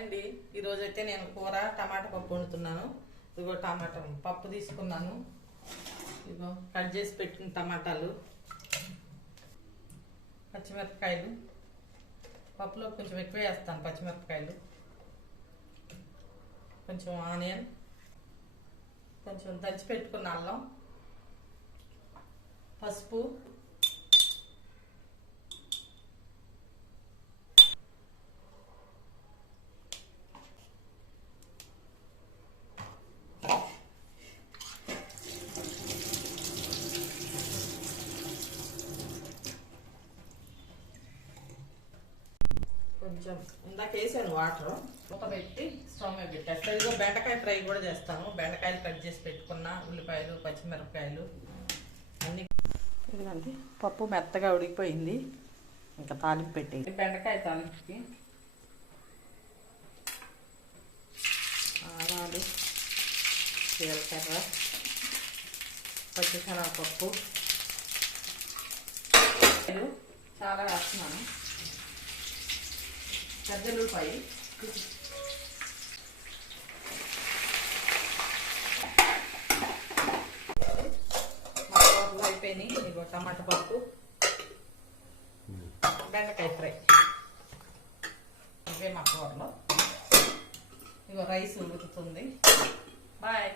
అండి, ఈరోజు అయితే నేను కూర టమాటా పప్పు వండుతున్నాను. ఇదిగో టమాటా పప్పు తీసుకున్నాను. ఇదిగో కట్ చేసి పెట్టుకున్న టమాటాలు, పచ్చిమిరపకాయలు, పప్పులో కొంచెం ఎక్కువ వేస్తాను పచ్చిమిరపకాయలు, కొంచెం ఆనియన్, కొంచెం దంచి పెట్టుకున్న అల్లం, పసుపు, కొంచెం ఇందాక వేసాను వాటర్, మూత పెట్టి స్టవ్ మీద పెట్టేస్తాను. ఇదిగో బెండకాయ ఫ్రై కూడా చేస్తాను. బెండకాయలు కట్ చేసి పెట్టుకున్న, ఉల్లిపాయలు, పచ్చిమిరపకాయలు అన్నీ. ఇదిగోండి పప్పు మెత్తగా ఉడికిపోయింది. ఇంకా తాలింపు పెట్టేది. బెండకాయ తాలింపుకి ఆవాలు, జీలకర్ర, పచ్చిశనగపప్పు చాలా వేస్తున్నాను. పెద్దలుపాయ, మసాలాలు అయిపోయినాయి. ఇదిగో టమాటా పప్పు, బెండకాయ ఫ్రై, ఇవే మా కూరలో. ఇగో రైస్ ఉడుకుతుంది. బాయ్.